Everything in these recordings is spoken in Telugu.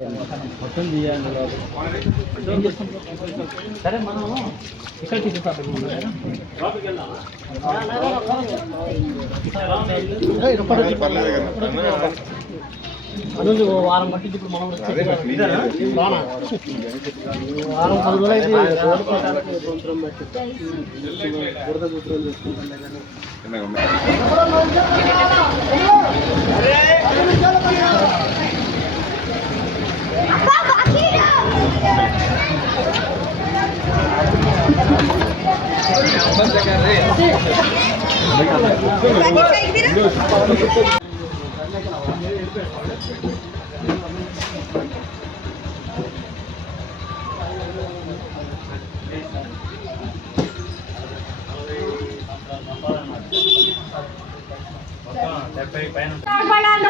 మొత్తం చేస్తాం? సరే మనం ఇక్కడ అనుంది వారం బట్టి ఇప్పుడు మనం? వారం పది రోజులు అయితే సంవత్సరం బురద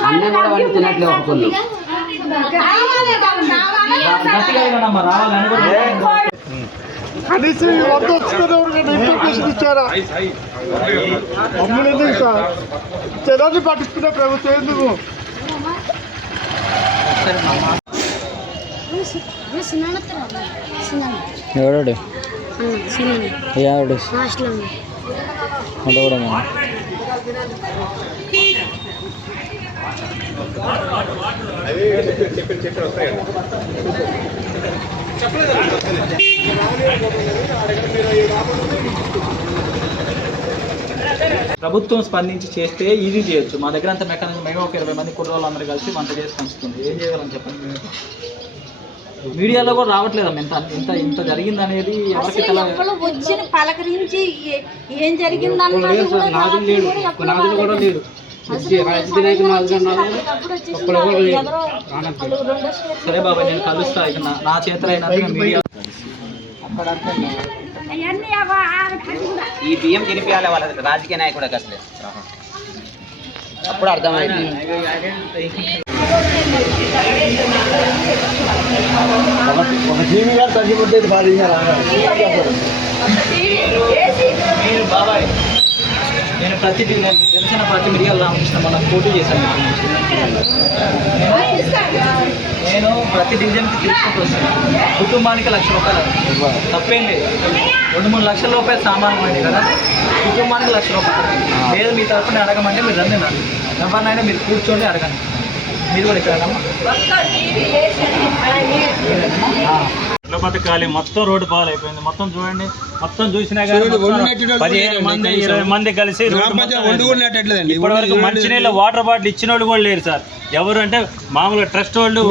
అన్నీ కూడా వాళ్ళు తినట్లే ఒప్పుకున్నాం కనీసం ఈ వంద వచ్చిన ఇన్ఫర్మేషన్ ఇచ్చారా మమ్మల్ని ఎందుకు సార్ జనాన్ని పట్టించుకునే ప్రభుత్వం ఎందుకు ఎవడు ప్రభుత్వం స్పందించి చేస్తే ఈజీ చేయొచ్చు. మా దగ్గర అంత మెకానిజం మేము ఒక ఇరవై మంది కుర్రోళ్ళు అందరూ కలిసి వంట చేసి పంచుతుంది ఏం చేయగలం చెప్పండి? మీడియాలో కూడా రావట్లేదమ్మా. ఇంత ఇంత ఇంత జరిగింది అనేది ఎవరికి వచ్చిన పలకరించి ఏ- జరిగిందన్నది కూడా రాత్రి సరే బాబాయ్ నేను కలుస్తా. ఇక నా- నా చేతులు అయినంత మీడియా అవన్నీ అవ- ఆ కట్టి కూడా ఈ బియ్యం తినిపించాలి వాళ్ళ రాజకీయ నాయకుడు అసలు. అప్పుడు అర్థమైంది. ఒక టీవీ గారు తగ్గిపోతే మీరు బాబాయ్. నేను ప్రతి నేను జనసేన పార్టీ మిరియాల రామకృష్ణ మన పోటీ చేశాను. నేను ప్రతి డివిజన్కి తీసుకుంటూ వస్తాను కుటుంబానికి లక్ష రూపాయలు. తప్పేం లేదు. రెండు మూడు లక్షల రూపాయలు సామాన్లు అయింది కదా. కుటుంబానికి లక్ష రూపాయలు. లేదు మీ తరఫున అడగమంటే మీరు రండి నాకు. ఎవరినైనా మీరు కూర్చోండి అడగండి. మీరు కూడా ఇక్కడ ఎట్లా బతకాలి మొత్తం రోడ్డు పాలైపోయింది మొత్తం చూడండి. మొత్తం చూసినా పదిహేను మంది ఇరవై మంది కలిసి ఇప్పటి వరకు మంచినీళ్ళ వాటర్ బాటిల్ ఇచ్చిన వాళ్ళు కూడా లేరు సార్. ఎవరు అంటే మామూలుగా ట్రస్ట్ వాళ్ళు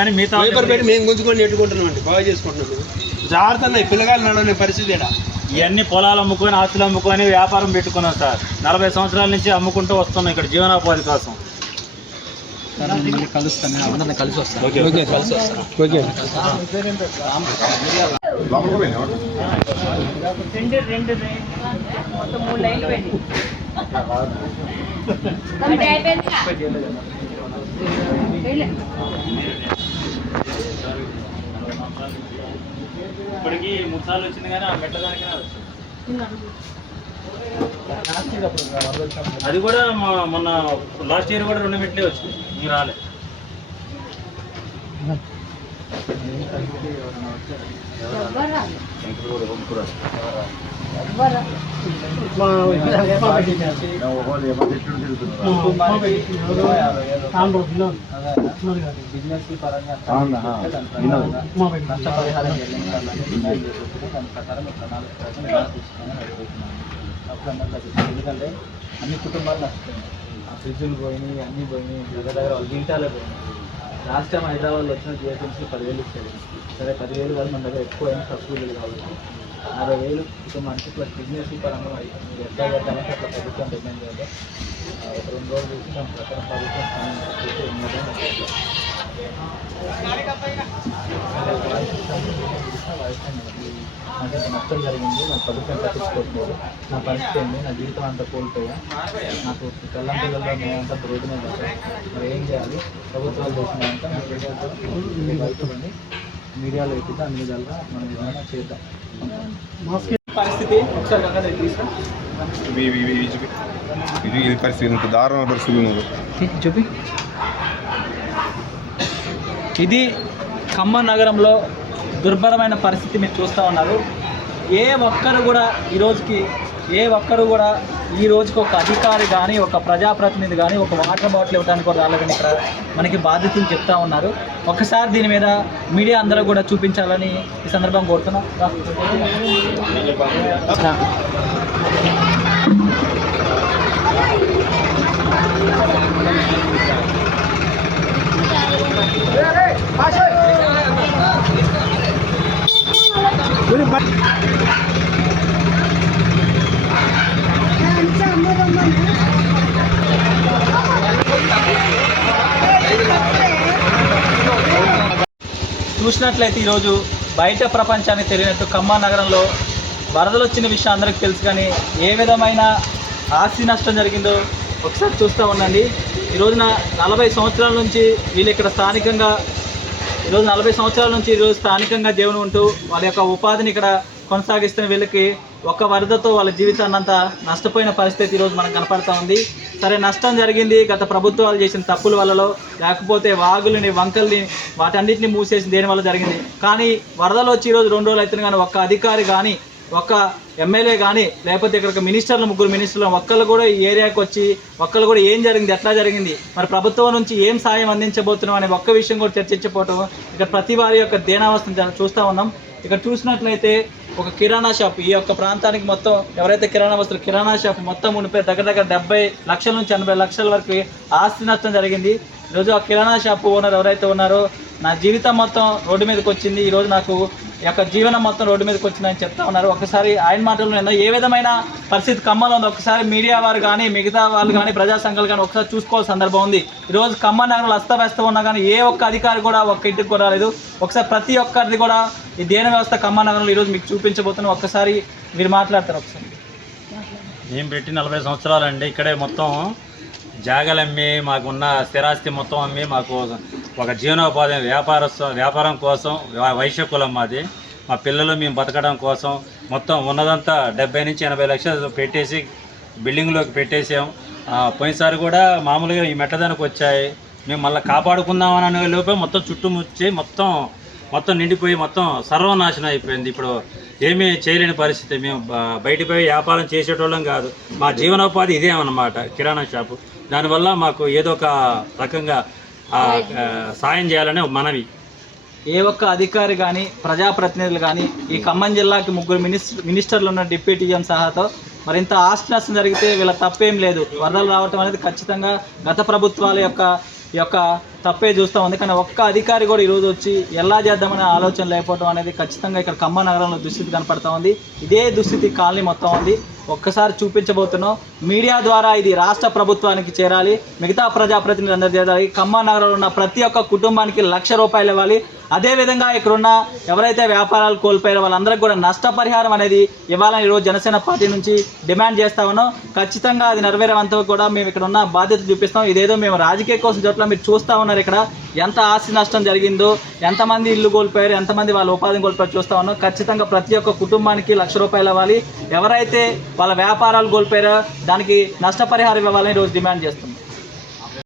కానీ మిగతా జాగ్రత్త పిల్లగాలు నడవని పరిస్థితి. ఇవన్నీ పొలాలు అమ్ముకొని ఆస్తులు అమ్ముకొని వ్యాపారం పెట్టుకున్నాం సార్. నలభై సంవత్సరాల నుంచి అమ్ముకుంటూ వస్తున్నాం ఇక్కడ జీవనోపాధి కోసం. కలుస్తాను. అందరిని కలిసి వస్తాను. ఓకే కలిసి వస్తాను. ఓకే. రెండు రెండు మొత్తం మూడు లైన్లు పెట్టి అంటే అయిపోయింది ఇప్పటికి మూడు సార్లు వచ్చింది కానీ ఆ మెట్టదానికైనా వచ్చింది. అది కూడా మా- మొన్న లాస్ట్ ఇయర్ కూడా రెండు మెట్లే వచ్చింది మీరు రాలే. బిజినెస్ పరంగా నష్టపరిహారం దాని ప్రకారం ఒక నాలుగు అప్పుడు అందరూ తగ్గుతుంది. ఎందుకంటే అన్ని కుటుంబాలు నష్టపోయినాయి. ఆ ఫ్రిడ్జులు పోయినాయి అన్నీ పోయినాయి దగ్గర దగ్గర వాళ్ళు జీవితాలే పోయినాయి. లాస్ట్ టైం హైదరాబాద్లో వచ్చిన జిఎస్ఎంసీ పదివేలు ఇచ్చారు. సరే పదివేలు వాళ్ళు మన దగ్గర ఎక్కువ అయిన సబ్సిడీలు కాబట్టి అరవై వేలు కుటుంబానికి ప్లస్ బిజినెస్ పరంగా మీరు ఎట్లా చేద్దామంటే అట్లా ప్రభుత్వం డిమాండ్ చేయాలి ఒక రెండు రోజులు చూసి దాని ప్రకారం ప్రభుత్వం అంటే నష్టం జరిగింది నా ప్రభుత్వం పట్టించుకోవట్లేదు నా పరిస్థితి ఏంది నా జీవితం అంతా కోల్పోయా నాకు పిల్లం పిల్లల్లో మేమంతా రోడ్డు కదా మరి ఏం చేయాలి ప్రభుత్వాలు చేసినాయంటే మన మీడియాతో బయటపడి మీడియాలో ఎక్కితే అన్ని విధాలుగా మనం ఏమైనా చేద్దాం పరిస్థితి ఒకసారి ఇది ఇది పరిస్థితి ఇంత దారుణ పరిస్థితి చూపి ఇది ఖమ్మం నగరంలో దుర్భరమైన పరిస్థితి మీరు చూస్తూ ఉన్నారు ఏ ఒక్కరు కూడా ఈ రోజుకి ఏ ఒక్కరు కూడా ఈ రోజుకి ఒక అధికారి కానీ ఒక ప్రజాప్రతినిధి కానీ ఒక వాటర్ బాటిల్ ఇవ్వడానికి కూడా రాలేదని ఇక్కడ మనకి బాధ్యతలు చెప్తా ఉన్నారు ఒకసారి దీని మీద మీడియా అందరూ కూడా చూపించాలని ఈ సందర్భంగా కోరుతున్నాం. చూసినట్లయితే ఈరోజు బయట ప్రపంచానికి తెలియనట్టు ఖమ్మం నగరంలో వరదలు వచ్చిన విషయం అందరికీ తెలుసు కానీ ఏ విధమైన ఆస్తి నష్టం జరిగిందో ఒకసారి చూస్తూ ఉండండి. ఈ రోజున నలభై సంవత్సరాల నుంచి వీళ్ళు ఇక్కడ స్థానికంగా ఈరోజు నలభై సంవత్సరాల నుంచి ఈరోజు స్థానికంగా జీవనం ఉంటూ వాళ్ళ యొక్క ఉపాధిని ఇక్కడ కొనసాగిస్తున్న వీళ్ళకి ఒక్క వరదతో వాళ్ళ జీవితాన్ని అంతా నష్టపోయిన పరిస్థితి ఈరోజు మనకు కనపడతా ఉంది. సరే నష్టం జరిగింది. గత ప్రభుత్వాలు చేసిన తప్పుల వల్లలో లేకపోతే వాగులని వంకల్ని వాటన్నిటిని మూసేసి దేని వల్ల జరిగింది? కానీ వరదలు వచ్చి ఈరోజు రెండు రోజులు అవుతుంది కానీ ఒక్క అధికారి కానీ ఒక్క ఎమ్మెల్యే కానీ లేకపోతే ఇక్కడ మినిస్టర్లు ముగ్గురు మినిస్టర్లు ఒక్కళ్ళు కూడా ఈ ఏరియాకి వచ్చి ఒక్కళ్ళు కూడా ఏం జరిగింది ఎట్లా జరిగింది మరి ప్రభుత్వం నుంచి ఏం సాయం అందించబోతున్నాం అనే ఒక్క విషయం కూడా చర్చించకపోవటం ఇక్కడ ప్రతి వారి యొక్క దేనావస్థను చూస్తూ ఉన్నాం. ఇక్కడ చూసినట్లయితే ఒక కిరాణా షాప్ ఈ యొక్క ప్రాంతానికి మొత్తం ఎవరైతే కిరాణా వస్తువులు కిరాణా షాప్ మొత్తం ఉండిపోయి దగ్గర దగ్గర డెబ్బై లక్షల నుంచి ఎనభై లక్షల వరకు ఆస్తి నష్టం జరిగింది. ఈరోజు ఆ కిరాణా షాప్ ఓనర్ ఎవరైతే ఉన్నారో నా జీవితం మొత్తం రోడ్డు మీదకి వచ్చింది. ఈరోజు నాకు యొక్క జీవనం మొత్తం రోడ్డు మీదకి వచ్చిందని చెప్తా ఉన్నారు. ఒకసారి ఆయన మాటలు నేను ఏ విధమైన పరిస్థితి ఖమ్మంలో ఉంది ఒకసారి మీడియా వారు కానీ మిగతా వాళ్ళు కానీ ప్రజా సంఘాలు కానీ ఒకసారి చూసుకోవాల్సిన సందర్భం ఉంది. ఈరోజు ఖమ్మం నగరంలో అస్తవ్యస్తం ఉన్నా కానీ ఏ ఒక్క అధికారి కూడా ఒక్క ఇంటికి కూడా రాలేదు. ఒకసారి ప్రతి ఒక్కరిది కూడా ఈ దేన వ్యవస్థ ఖమ్మం నగరంలో ఈరోజు మీకు చూపించబోతున్నాం ఒక్కసారి మీరు మాట్లాడతారు ఒకసారి? మేము పెట్టి నలభై సంవత్సరాలండి. ఇక్కడే మొత్తం జాగలమ్మి మాకున్న స్థిరాస్తి మొత్తం అమ్మి మాకు ఒక జీవనోపాధి వ్యాపార వ్యాపారం కోసం వైశ్య కులం మాది. మా పిల్లలు మేము బతకడం కోసం మొత్తం ఉన్నదంతా డెబ్బై నుంచి ఎనభై లక్షలు పెట్టేసి బిల్డింగ్లోకి పెట్టేసాం. పోయినసారి కూడా మామూలుగా ఈ మెట్టదానికి వచ్చాయి. మేము మళ్ళీ కాపాడుకుందామని అనే లోపే మొత్తం చుట్టుముచ్చి మొత్తం మొత్తం నిండిపోయి మొత్తం సర్వనాశనం అయిపోయింది. ఇప్పుడు ఏమీ చేయలేని పరిస్థితి. మేము బయటపోయి పోయి వ్యాపారం చేసేటోళ్ళం కాదు. మా జీవనోపాధి ఇదే అన్నమాట. కిరాణా షాపు. దానివల్ల మాకు ఏదో ఒక రకంగా సాయం చేయాలనే ఒక మనవి. ఏ ఒక్క అధికారి కానీ ప్రజాప్రతినిధులు కానీ ఈ ఖమ్మం జిల్లాకి ముగ్గురు మినిస్టర్ మినిస్టర్లు ఉన్న డిప్యూటీ సీఎం సహాతో మరింత ఆస్తి నష్టం జరిగితే వీళ్ళ తప్పేం లేదు. వరదలు రావటం అనేది ఖచ్చితంగా గత ప్రభుత్వాల యొక్క ఈ యొక్క తప్పే చూస్తూ ఉంది. కానీ ఒక్క అధికారి కూడా ఈరోజు వచ్చి ఎలా చేద్దామనే ఆలోచన లేకపోవడం అనేది ఖచ్చితంగా ఇక్కడ ఖమ్మం నగరంలో దుస్థితి కనపడతా ఉంది. ఇదే దుస్థితి కాలనీ మొత్తం ఉంది. ఒక్కసారి చూపించబోతున్నాం. మీడియా ద్వారా ఇది రాష్ట్ర ప్రభుత్వానికి చేరాలి. మిగతా ప్రజాప్రతినిధులందరూ చేరాలి. ఖమ్మం నగరంలో ఉన్న ప్రతి ఒక్క కుటుంబానికి లక్ష రూపాయలు ఇవ్వాలి. అదేవిధంగా ఇక్కడున్న ఎవరైతే వ్యాపారాలు కోల్పోయారో వాళ్ళందరికీ కూడా నష్టపరిహారం అనేది ఇవ్వాలని ఈరోజు జనసేన పార్టీ నుంచి డిమాండ్ చేస్తా ఉన్నాం. ఖచ్చితంగా అది నెరవేరేంత కూడా మేము ఇక్కడ ఉన్న బాధ్యత చూపిస్తాం. ఇదేదో మేము రాజకీయ కోసం చోట్ల మీరు చూస్తూ ఉన్నారు ఇక్కడ. ఎంత ఆస్తి నష్టం జరిగిందో ఎంతమంది ఇల్లు కోల్పోయారు ఎంతమంది వాళ్ళ ఉపాధిని కోల్పోయారు చూస్తూ ఉన్నాం. ఖచ్చితంగా ప్రతి ఒక్క కుటుంబానికి లక్ష రూపాయలు ఇవ్వాలి. ఎవరైతే వాళ్ళ వ్యాపారాలు కోల్పోయారో దానికి నష్టపరిహారం ఇవ్వాలని ఈరోజు డిమాండ్ చేస్తున్నాం.